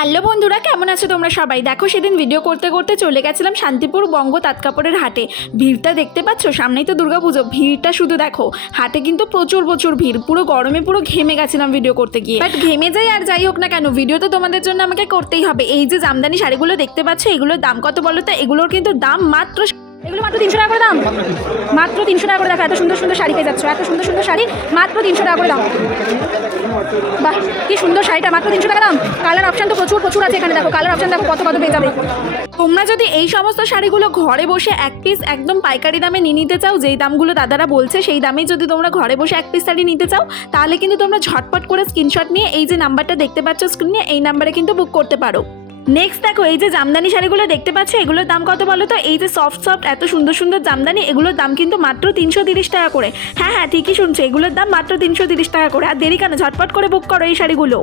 Hello বন্ধুরা, কেমন আছো তোমরা সবাই? দেখো, সেদিন ভিডিও করতে করতে চলে গেছিলাম শান্তিপুর বঙ্গ তাঁত কাপড়ের হাটে। ভিড়টা দেখতে পাচ্ছ, সামনেই তো দুর্গাপুজো। ভিড়টা শুধু দেখো, হাটে কিন্তু প্রচুর প্রচুর ভিড়। পুরো গরমে পুরো ঘেমে গেছিলাম ভিডিও করতে গিয়ে। বাট ঘেমে যাই আর যাই হোক না কেন, ভিডিও তো তোমাদের জন্য আমাকে করতেই হবে। এই যে জামদানি শাড়িগুলো দেখতে পাচ্ছ, এগুলোর দাম কত বলো তো? এগুলোর কিন্তু দাম মাত্র, এগুলো মাত্র 300 টাকা করে দাম। মাত্র 300 টাকা করে। দেখো, এত সুন্দর সুন্দর শাড়ি পেয়ে যাচ্ছ, এত সুন্দর সুন্দর শাড়ি মাত্র 300 টাকা করে দাম। বাহ, কি সুন্দর শাড়িটা, মাত্র 300 টাকা দাম। কালার অপশন তো প্রচুর প্রচুর আছে এখানে। দেখো কালার অপশন দেখো কত কত পেয়ে যাবে। তোমরা যদি এই সমস্ত শাড়িগুলো ঘরে বসে এক পিস একদম পাইকারি দামে নিয়ে নিতে চাও, যেই দামগুলো দাদারা বলছে সেই দামেই যদি তোমরা ঘরে বসে এক পিস শাড়ি নিতে চাও, তাহলে কিন্তু তোমরা ঝটপট করে স্ক্রিনশট নিয়ে এই যে নাম্বারটা দেখতে পাচ্ছ স্ক্রিনে, এই নাম্বারে কিন্তু বুক করতে পারো। নেক্সট দেখো, এই যে জামদানি শাড়িগুলো দেখতে পাচ্ছ, এগুলোর দাম কত বলো তো? এই যে সফট সফট এত সুন্দর সুন্দর জামদানি, এগুলোর দাম কিন্তু মাত্র 330 টাকা করে। হ্যাঁ হ্যাঁ, ঠিকই শুনছো, এগুলোর দাম মাত্র 330 টাকা করে। আর দেরি কেন, ঝটপট করে বুক করো এই শাড়িগুলো।